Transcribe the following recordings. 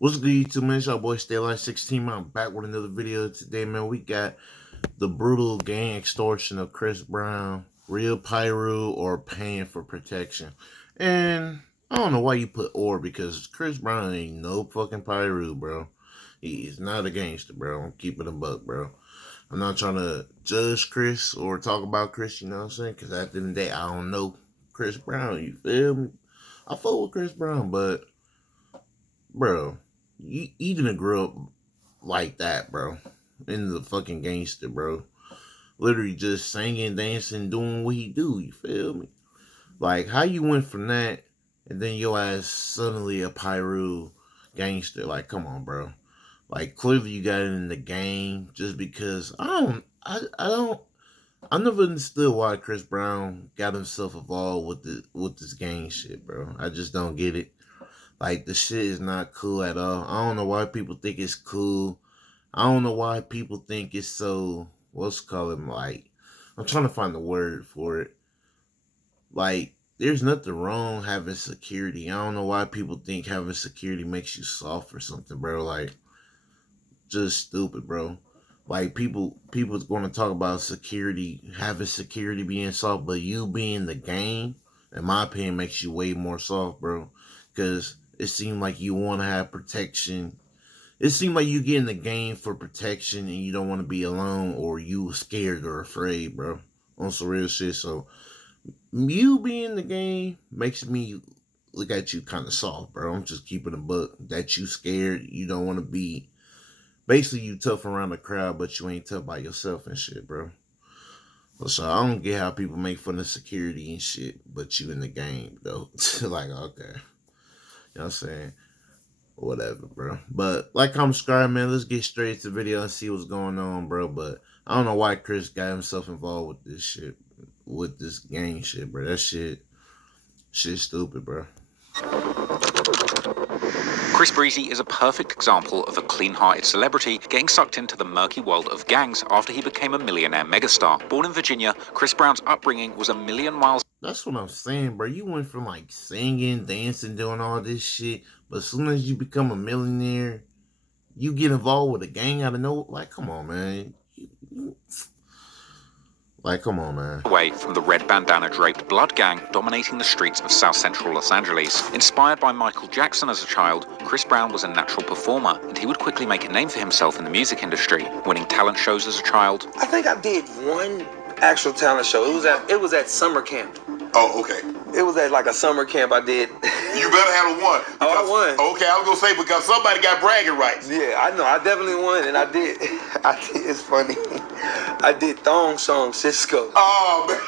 What's good, YouTube, man? It's your boy, Stay Alive 16. I'm back with another video today, man. We got the brutal gang extortion of Chris Brown, real Piru, or paying for protection. And I don't know why you put or, because Chris Brown ain't no fucking Piru, bro. He is not a gangster, bro. I'm keeping a buck, bro. I'm not trying to judge Chris or talk about Chris, you know what I'm saying? Because at the end of the day, I don't know Chris Brown, you feel me? I fuck with Chris Brown, but, bro, you didn't grow up like that, bro. In the fucking gangster, bro. Literally just singing, dancing, doing what he do, you feel me? Like, how you went from that and then your ass suddenly a Piru gangster? Like, come on, bro. Like, clearly you got it in the game just because I never understood why Chris Brown got himself involved with this gang shit, bro. I just don't get it. Like, the shit is not cool at all. I don't know why people think it's cool. I don't know why people think it's so, what's called it, like, I'm trying to find the word for it. Like, there's nothing wrong having security. I don't know why people think having security makes you soft or something, bro. Like, just stupid, bro. Like, people's going to talk about security, having security being soft, but you being the game, in my opinion, makes you way more soft, bro. Because it seemed like you want to have protection. It seemed like you get in the game for protection and you don't want to be alone, or you scared or afraid, bro. On some real shit. So you being in the game makes me look at you kind of soft, bro. I'm just keeping a buck. That you scared, you don't want to be. Basically, you tough around the crowd, but you ain't tough by yourself and shit, bro. So I don't get how people make fun of security and shit, but you in the game, though. Like, okay. You know what I'm saying? Whatever, bro. But like, comment, subscribe, man. Let's get straight to the video and see what's going on, bro. But I don't know why Chris got himself involved with this shit, with this gang shit, bro. That shit stupid, bro. Chris Breezy is a perfect example of a clean-hearted celebrity getting sucked into the murky world of gangs after he became a millionaire megastar. Born in Virginia, Chris Brown's upbringing was a million miles. That's what I'm saying, bro. You went from like singing, dancing, doing all this shit, but as soon as you become a millionaire, you get involved with a gang out of nowhere. Like, come on, man. Like, come on, man. Away from the red bandana-draped blood gang dominating the streets of South Central Los Angeles. Inspired by Michael Jackson as a child, Chris Brown was a natural performer, and he would quickly make a name for himself in the music industry, winning talent shows as a child. I think I did one actual talent show. It was at summer camp. Oh, okay. It was at like a summer camp I did. You better have won. Oh, I won. Okay, I was gonna say because somebody got bragging rights. Yeah, I know. I definitely won, and I did. It's funny. I did Thong Song Cisco. Oh, man.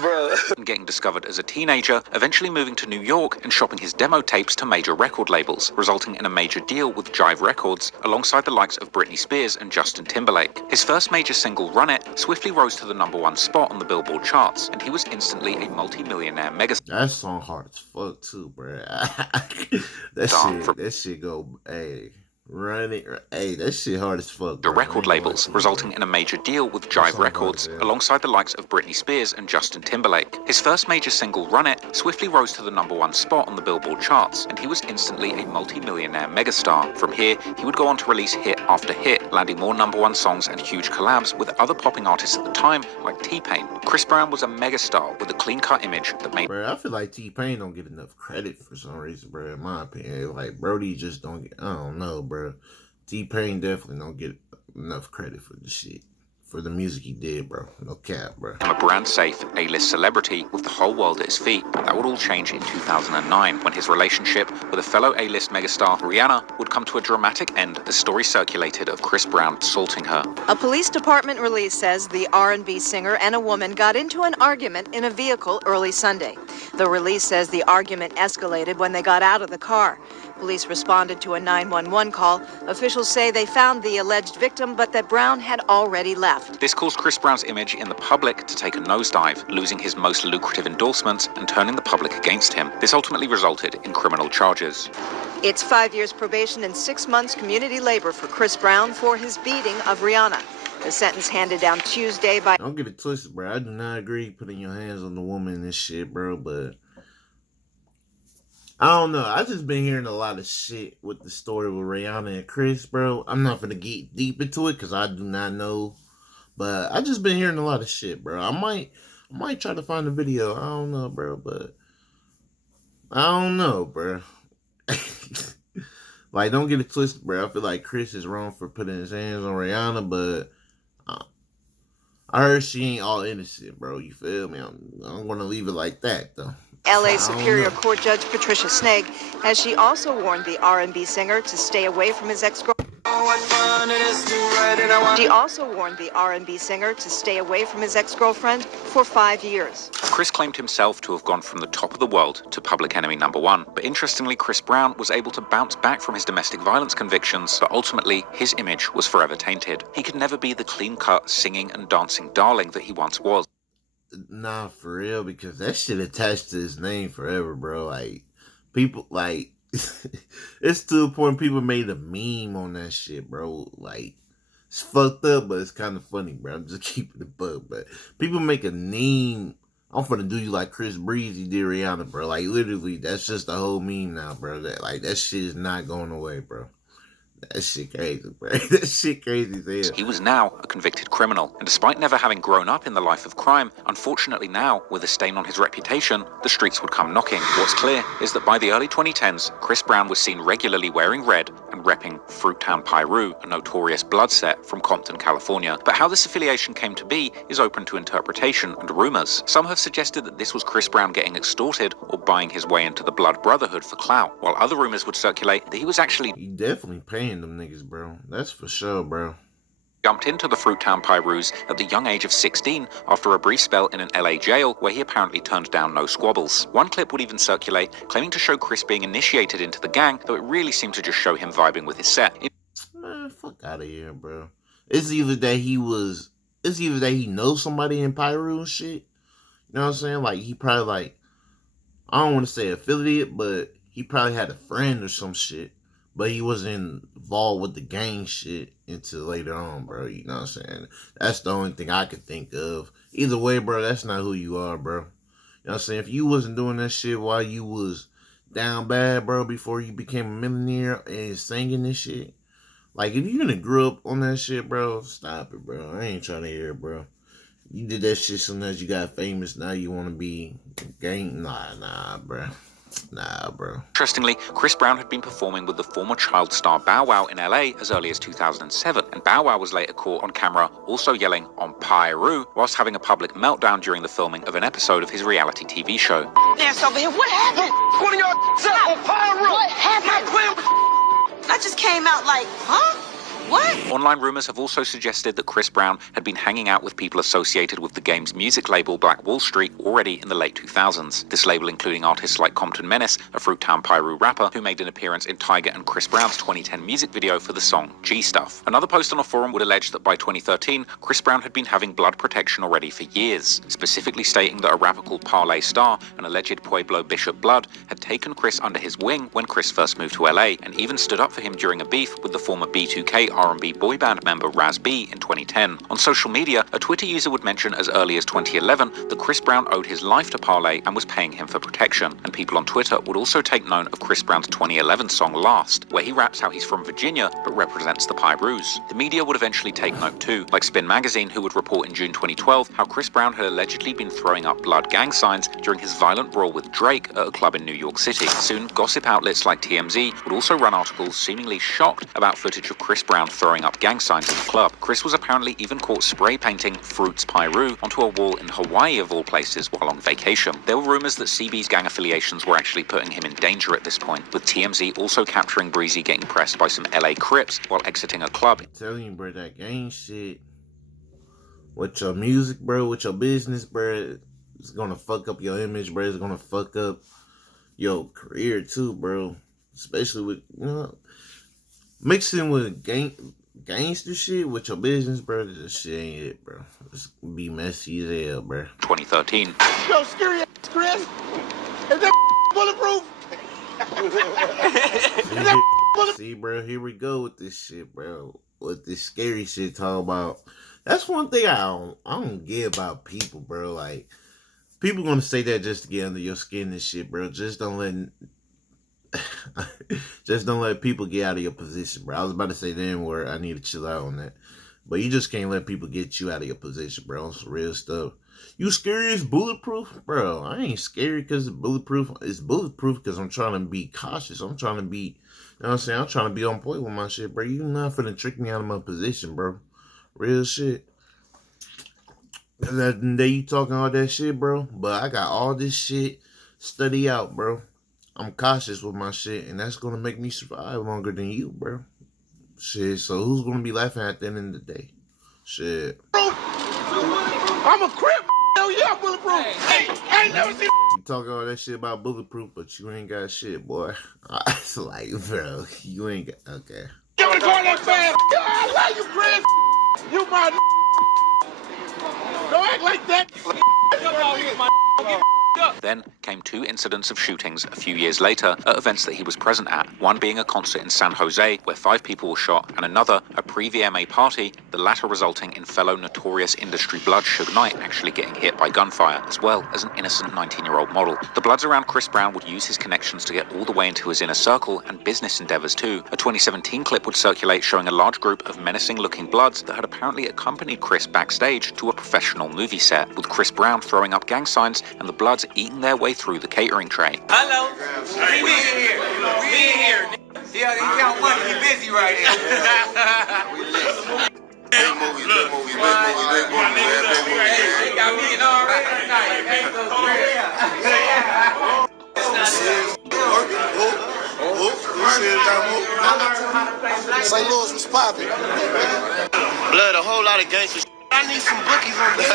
Bro. Getting discovered as a teenager, eventually moving to New York and shopping his demo tapes to major record labels, resulting in a major deal with Jive Records, alongside the likes of Britney Spears and Justin Timberlake. His first major single, Run It, swiftly rose to the #1 spot on the Billboard charts, and he was instantly a multi-millionaire megastar. That song hard as fuck too, bro. That shit go, hey. Run it. Hey, that shit hard as fuck. The record labels, resulting in a major deal with Jive Records, alongside the likes of Britney Spears and Justin Timberlake. His first major single, Run It, swiftly rose to the #1 spot on the Billboard charts, and he was instantly a multi-millionaire megastar. From here, he would go on to release hit after hit, landing more #1 songs and huge collabs with other popping artists at the time, like T-Pain. Chris Brown was a megastar with a clean-cut image that made... Bro, I feel like T-Pain don't get enough credit for some reason, bro, in my opinion. Like, Brody just don't get... I don't know, bro. T-Pain definitely don't get enough credit for the shit. For the music he did, bro. No cap, bro. I'm a brand-safe A-list celebrity with the whole world at his feet. But that would all change in 2009, when his relationship with a fellow A-list megastar, Rihanna, would come to a dramatic end as stories circulated of Chris Brown assaulting her. A police department release says the R&B singer and a woman got into an argument in a vehicle early Sunday. The release says the argument escalated when they got out of the car. Police responded to a 911 call. Officials say they found the alleged victim, but that Brown had already left. This caused Chris Brown's image in the public to take a nosedive, losing his most lucrative endorsements and turning the public against him. This ultimately resulted in criminal charges. It's 5 years probation and 6 months community labor for Chris Brown for his beating of Rihanna. The sentence handed down Tuesday by... Don't get it twisted, bro. I do not agree putting your hands on the woman and this shit, bro, but I don't know. I just been hearing a lot of shit with the story with Rihanna and Chris, bro. I'm not gonna get deep into it because I do not know. But I just been hearing a lot of shit, bro. I might try to find a video. I don't know, bro, but I don't know, bro. Like, don't get it twisted, bro. I feel like Chris is wrong for putting his hands on Rihanna, but I heard she ain't all innocent, bro. You feel me? I'm gonna leave it like that, though. LA Superior Court Judge Patricia Snag, as she also warned the R&B singer to stay away from his ex-girlfriend. She also warned the R&B singer to stay away from his ex-girlfriend for 5 years. Chris claimed himself to have gone from the top of the world to public enemy #1. But interestingly, Chris Brown was able to bounce back from his domestic violence convictions, but ultimately his image was forever tainted. He could never be the clean-cut, singing and dancing darling that he once was. Nah, for real, because that shit attached to his name forever, bro. Like, people, like, it's to the point people made a meme on that shit, bro. Like, it's fucked up, but it's kind of funny, bro. I'm just keeping it bug, but people make a meme. I'm finna do you like Chris Breezy did Rihanna, bro. Like, literally, that's just the whole meme now, bro. That shit is not going away, bro. That shit crazy, bro. That shit crazy as hell. He was now a convicted criminal, and despite never having grown up in the life of crime, unfortunately now, with a stain on his reputation, the streets would come knocking. What's clear is that by the early 2010s, Chris Brown was seen regularly wearing red and repping Fruittown Piru, a notorious blood set from Compton, California. But how this affiliation came to be is open to interpretation and rumors. Some have suggested that this was Chris Brown getting extorted or buying his way into the Blood Brotherhood for clout, while other rumors would circulate that he was actually He definitely paying them niggas, bro. That's for sure, bro. jumped into the Fruittown Pirus at the young age of 16 after a brief spell in an LA jail where he apparently turned down no squabbles. One clip would even circulate claiming to show Chris being initiated into the gang, though it really seemed to just show him vibing with his set. Man, fuck out of here, bro. It's either that he knows somebody in Piru and shit. You know what I'm saying? Like, he probably, like, I don't want to say affiliate, but he probably had a friend or some shit. But he wasn't involved with the gang shit until later on, bro. You know what I'm saying? That's the only thing I could think of. Either way, bro, that's not who you are, bro. You know what I'm saying? If you wasn't doing that shit while you was down bad, bro, before you became a millionaire and singing this shit, like, if you didn't grew up on that shit, bro, stop it, bro. I ain't trying to hear it, bro. You did that shit soon as you got famous. Now you want to be gang? Nah, bro. Nah, bro. Interestingly, Chris Brown had been performing with the former child star Bow Wow in LA as early as 2007, and Bow Wow was later caught on camera also yelling on Piru whilst having a public meltdown during the filming of an episode of his reality TV show. Dance over here. What happened? One of y'all set on Piru. What happened? I just came out like, huh? What? Online rumors have also suggested that Chris Brown had been hanging out with people associated with the game's music label Black Wall Street already in the late 2000s. This label including artists like Compton Menace, a Fruittown Piru rapper who made an appearance in Tyga and Chris Brown's 2010 music video for the song G Stuff. Another post on a forum would allege that by 2013, Chris Brown had been having blood protection already for years, specifically stating that a rapper called Parlay Star, an alleged Pueblo Bishop Blood, had taken Chris under his wing when Chris first moved to LA and even stood up for him during a beef with the former B2K R&B boy band member Raz B in 2010. On social media, a Twitter user would mention as early as 2011 that Chris Brown owed his life to Parlay and was paying him for protection. And people on Twitter would also take note of Chris Brown's 2011 song Last, where he raps how he's from Virginia but represents the Pirus. The media would eventually take note too, like Spin Magazine, who would report in June 2012 how Chris Brown had allegedly been throwing up blood gang signs during his violent brawl with Drake at a club in New York City. Soon, gossip outlets like TMZ would also run articles seemingly shocked about footage of Chris Brown throwing up gang signs in the club. Chris was apparently even caught spray painting Fruits Piru onto a wall in Hawaii of all places while on vacation. There were rumors that CB's gang affiliations were actually putting him in danger at this point, with TMZ also capturing Breezy getting pressed by some LA Crips while exiting a club. I'm telling you, bro, that gang shit with your music, bro, with your business, bro, it's gonna fuck up your image, bro. It's gonna fuck up your career too, bro. Especially with, you know, mixing with gangster shit with your business, bro. This shit ain't it, bro. It's gonna be messy as hell, bro. 2013. Yo, scary ass Chris. Is that bulletproof? See, bro, here we go with this shit, bro. With this scary shit talking about. That's one thing I don't get about people, bro. Like, people gonna say that just to get under your skin and shit, bro. Just don't let Just don't let people get out of your position, bro. I was about to say the N word. I need to chill out on that. But you just can't let people get you out of your position, bro. It's real stuff. You scary as bulletproof? Bro, I ain't scary because it's bulletproof. It's bulletproof because I'm trying to be cautious. I'm trying to be, you know what I'm saying? I'm trying to be on point with my shit, bro. You not finna trick me out of my position, bro. Real shit. That day you talking all that shit, bro. But I got all this shit study out, bro. I'm cautious with my shit, and that's gonna make me survive longer than you, bro. Shit, so who's gonna be laughing at the end of the day? Shit. I'm a crip. Hell yeah, bulletproof. Hey, I ain't never seen. You talking all that shit about bulletproof, but you ain't got shit, boy. It's like, bro, you ain't got, okay. Give me the call that fast. I like you, Chris. You my. Don't act like that. Then came 2 incidents of shootings a few years later at events that he was present at, one being a concert in San Jose where 5 people were shot, and another a pre-VMA party, the latter resulting in fellow Notorious industry blood Suge Knight actually getting hit by gunfire, as well as an innocent 19-year-old model. The Bloods around Chris Brown would use his connections to get all the way into his inner circle and business endeavors too. A 2017 clip would circulate showing a large group of menacing-looking Bloods that had apparently accompanied Chris backstage to a professional movie set, with Chris Brown throwing up gang signs and the Bloods eating their way through the catering tray. Hello. We in here. We in here. Yeah, he count money. He busy right here. We lit. Big movies. They got me in already tonight. St. Louis was popping. Blood, a whole lot of gangsters. I need some bookies on there.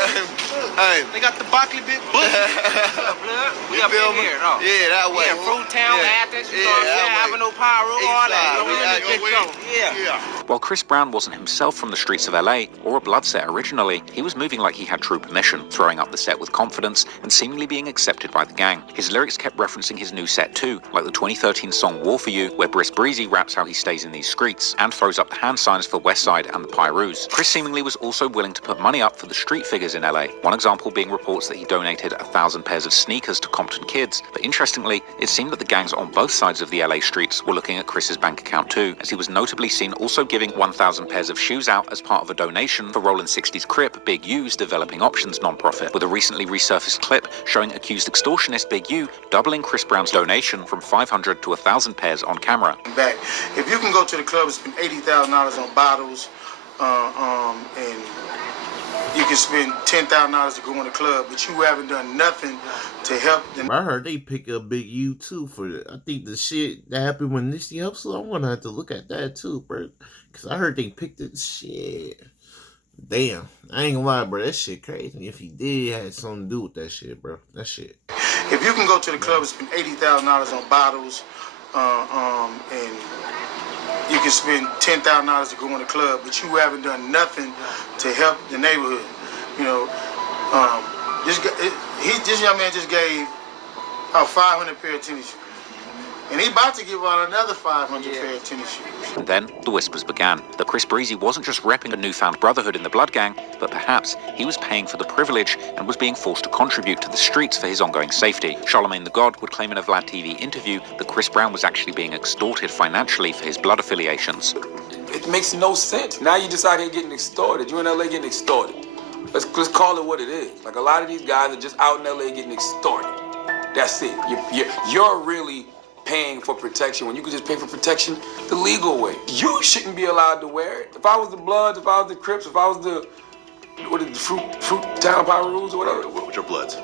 Hey, they got the Buckley bit bookies. We up in here, no? Yeah, that way. Yeah, Fruit Town, Athens, you know what I'm saying? Avenue, Piru, all that. Yeah. While Chris Brown wasn't himself from the streets of LA or a Blood set originally, he was moving like he had true permission, throwing up the set with confidence and seemingly being accepted by the gang. His lyrics kept referencing his new set too, like the 2013 song War For You, where Briss Breezy raps how he stays in these streets and throws up the hand signs for Westside and the Pirus. Chris seemingly was also willing to put money up for the street figures in LA, one example being reports that he donated 1,000 pairs of sneakers to Compton kids. But interestingly, it seemed that the gangs on both sides of the LA streets were looking at Chris's bank account too, as he was notably seen also giving 1,000 pairs of shoes out as part of a donation for Rollin 60's Crip, Big U's Developing Options nonprofit, with a recently resurfaced clip showing accused extortionist Big U doubling Chris Brown's donation from 500 to 1,000 pairs on camera. Back. If you can go to the club and spend $80,000 on bottles, and you can spend $10,000 to go in the club, but you haven't done nothing to help them. I heard they pick up Big U too for the, I think the shit that happened when Nipsey Hussle. I'm gonna have to look at that too, bro, because I heard they picked it. Shit, damn, I ain't gonna lie, bro, that shit crazy. If he did, it had something to do with that shit, bro. That shit. If you can go to the club and spend $80,000 on bottles, and you can spend $10,000 to go in the club, but you haven't done nothing to help the neighborhood. You know, this young man just gave out 500 pair of tennis shoes. And he about to give out another 500 pair of tennis shoes. And then the whispers began that Briss Breezy wasn't just repping a newfound brotherhood in the Blood Gang, but perhaps he was paying for the privilege and was being forced to contribute to the streets for his ongoing safety. Charlamagne the God would claim in a Vlad TV interview that Chris Brown was actually being extorted financially for his blood affiliations. It makes no sense. Now you just out here getting extorted. You in LA getting extorted. Let's call it what it is. Like a lot of these guys are just out in LA getting extorted. That's it. You're really paying for protection when you could just pay for protection the legal way. You shouldn't be allowed to wear it. If I was the Bloods, if I was the Crips, if I was the Fruit Town Pirus or whatever. Which are Bloods?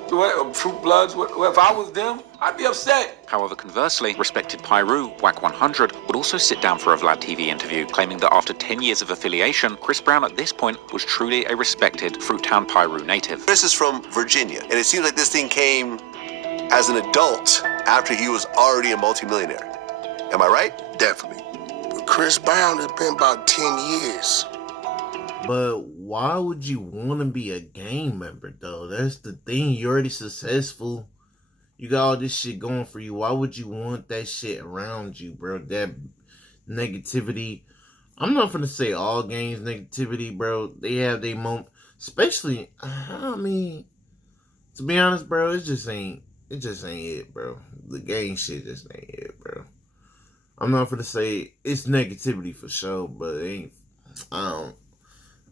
Fruit Bloods. If I was them, I'd be upset. However, conversely, respected Piru, Wack 100, would also sit down for a Vlad TV interview, claiming that after 10 years of affiliation, Chris Brown at this point was truly a respected Fruittown Piru native. Chris is from Virginia, and it seems like this thing came as an adult after he was already a multimillionaire. Am I right? Definitely. Chris Brown has been about 10 years. But why would you want to be a gang member, though? That's the thing. You're already successful. You got all this shit going for you. Why would you want that shit around you, bro? That negativity. I'm not gonna say all gangs negativity, bro. They have their moment. Especially, I mean, to be honest, bro, it just ain't it, bro. The gang shit just ain't it, bro. I'm not gonna say it's negativity for sure, but it ain't. I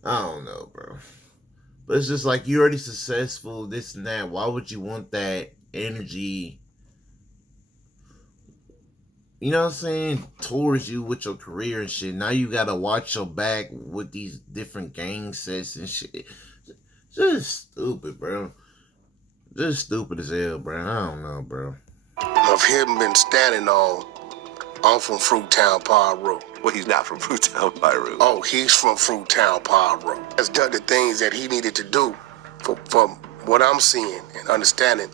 don't know, bro. But it's just like you're already successful, this and that. Why would you want that energy? You know what I'm saying? Towards you with your career and shit. Now you gotta watch your back with these different gang sets and shit. Just stupid, bro. Just stupid as hell, bro. I don't know, bro. Of him been standing on, I'm from Fruittown, Piru. Well, he's not from Fruittown, Piru. Oh, he's from Fruittown, Piru. Has done the things that he needed to do, from what I'm seeing and understanding,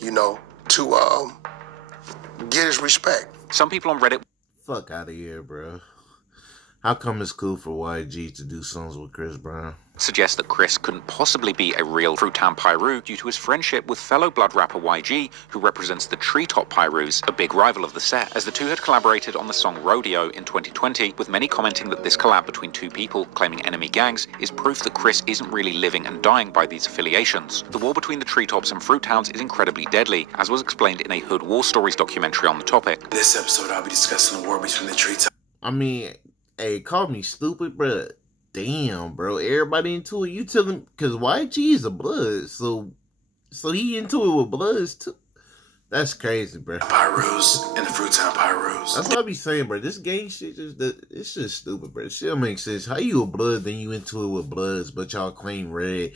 you know, to get his respect. Some people on Reddit... Fuck out of here, bro. How come it's cool for YG to do songs with Chris Brown? ...suggest that Chris couldn't possibly be a real Fruittown Piru due to his friendship with fellow blood rapper YG, who represents the Treetop Pirus, a big rival of the set, as the two had collaborated on the song Rodeo in 2020, with many commenting that this collab between two people claiming enemy gangs is proof that Chris isn't really living and dying by these affiliations. The war between the Treetops and Fruittowns is incredibly deadly, as was explained in a Hood War Stories documentary on the topic. This episode, I'll be discussing the war between the Treetops. I mean, hey, call me stupid, bro. Damn, bro. Everybody into it. You tell him, because YG is a blood, so he into it with bloods too. That's crazy, bro. Pirus and the Fruittown Pirus. That's what I be saying, bro. This gang shit, it's just stupid, bro. It shit don't make sense. How you a blood, then you into it with bloods, but y'all claim red?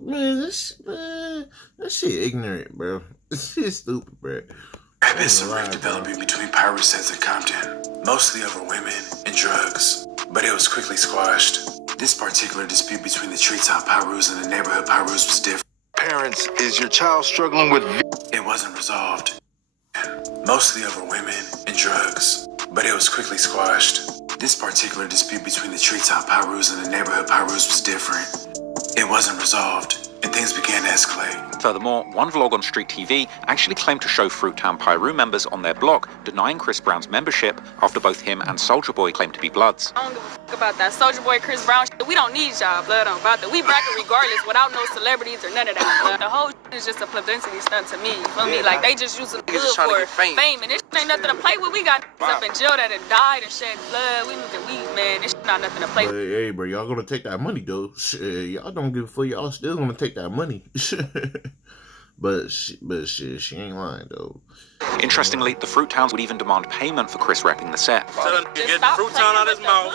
Man, that shit ignorant, bro. This shit stupid, bro. Habits of rape developing between pirate sets in Compton, mostly over women and drugs, but it was quickly squashed. This particular dispute between the Treetop Pirus and the neighborhood Pirus was different. Parents, is your child struggling with... It wasn't resolved, mostly over women and drugs, but it was quickly squashed. This particular dispute between the Treetop Pirus and the neighborhood Pirus was different. It wasn't resolved, and things began to escalate. Furthermore, one vlog on Street TV actually claimed to show Fruittown Piru members on their block denying Chris Brown's membership after both him and Soulja Boy claimed to be Bloods. I don't give a fuck about that Soulja Boy, Chris Brown shit. We don't need y'all, blood on about that. We bracket regardless without no celebrities or none of that, blood. The whole shit is just a publicity stunt to me, you feel me? Like, they just use the good for fame, and this shit ain't nothing to play with. We got up in jail that had died and shed blood. We need to weed, man. This shit not nothing to play with. Hey, bro, y'all gonna take that money, though. Shit, y'all don't give a fuck. Y'all still gonna take that money. But shit, she ain't lying, though. Interestingly, the Fruittowns would even demand payment for Chris repping the set. Tell him to get the Fruittown out of his mouth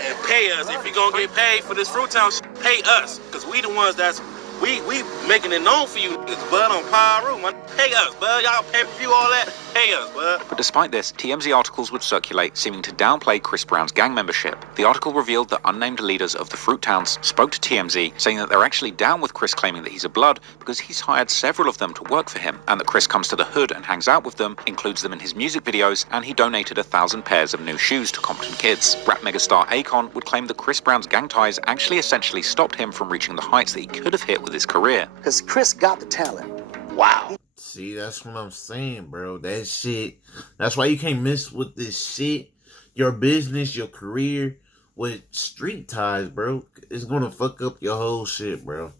and pay us. If you gonna get paid for this Fruittown shit, pay us. Because we the ones that's, we making it known for you. It's Bud on Piru, man. Pay us, bud. Y'all pay-per-view, all that. Pay us, bud. But despite this, TMZ articles would circulate seeming to downplay Chris Brown's gang membership. The article revealed that unnamed leaders of the Fruittowns spoke to TMZ, saying that they're actually down with Chris claiming that he's a blood because he's hired several of them to work for him, and that Chris comes to the hood and hangs out with them, includes them in his music videos, and he donated 1,000 pairs of new shoes to Compton kids. Rap megastar Akon would claim that Chris Brown's gang ties actually essentially stopped him from reaching the heights that he could have hit with his career. Because Chris got the talent. Wow. See, that's what I'm saying, bro. That shit. That's why you can't mess with this shit. Your business, your career, with street ties, bro. It's gonna fuck up your whole shit, bro.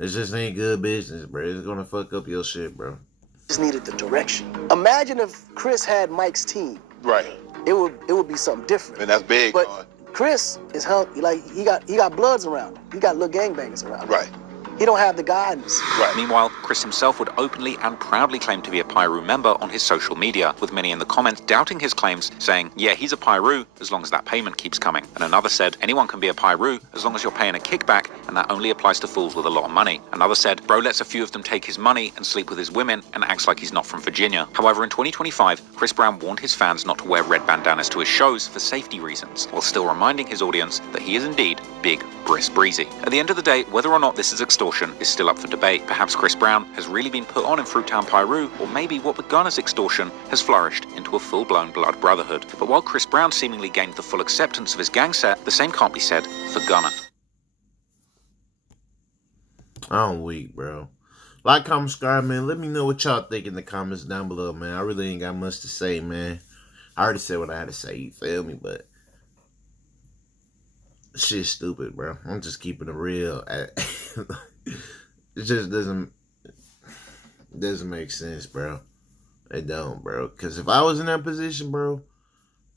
It just ain't good business, bro. It's gonna fuck up your shit, bro. Just needed the direction. Imagine if Chris had Mike's team. Right. It would be something different. And that's big. But Chris is like he got bloods around him. He got little gangbangers around him. Right. He don't have the guidance. Right. Meanwhile, Chris himself would openly and proudly claim to be a Piru member on his social media, with many in the comments doubting his claims, saying, yeah, he's a Piru as long as that payment keeps coming. And another said, anyone can be a Piru as long as you're paying a kickback, and that only applies to fools with a lot of money. Another said, bro lets a few of them take his money and sleep with his women and acts like he's not from Virginia. However, in 2025, Chris Brown warned his fans not to wear red bandanas to his shows for safety reasons, while still reminding his audience that he is indeed Big Briss Breezy. At the end of the day, whether or not this is extortion is still up for debate. Perhaps Chris Brown has really been put on in Fruittown Piru, or maybe what begun as extortion has flourished into a full-blown blood brotherhood. But while Chris Brown seemingly gained the full acceptance of his gang set, the same can't be said for Gunna. I'm weak, bro. Like, comment, subscribe, man. Let me know what y'all think in the comments down below, man. I really ain't got much to say, man. I already said what I had to say, you feel me? But shit's stupid, bro. I'm just keeping it real. It just doesn't make sense, bro. It don't, bro. Because if I was in that position, bro,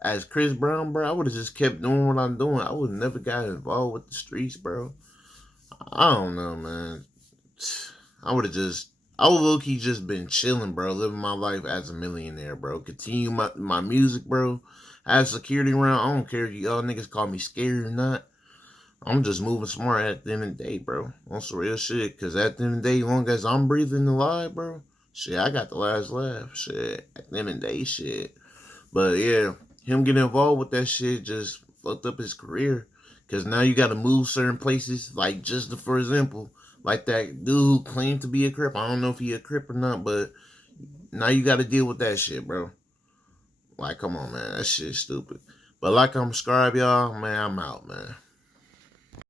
as Chris Brown, bro, I would have just kept doing what I'm doing. I would have never got involved with the streets, bro. I don't know, man. I would low-key just been chilling, bro. Living my life as a millionaire, bro. Continue my music, bro. Have security around. I don't care if y'all niggas call me scared or not. I'm just moving smart at the end of the day, bro. On some real shit. Because at the end of the day, as long as I'm breathing alive, bro, shit, I got the last laugh. Shit, at the end of the day, shit. But yeah, him getting involved with that shit just fucked up his career. Because now you got to move certain places. Like, just for example, like that dude who claimed to be a Crip. I don't know if he a Crip or not, but now you got to deal with that shit, bro. Like, come on, man. That shit's stupid. But like I'm subscribed, y'all, man, I'm out, man.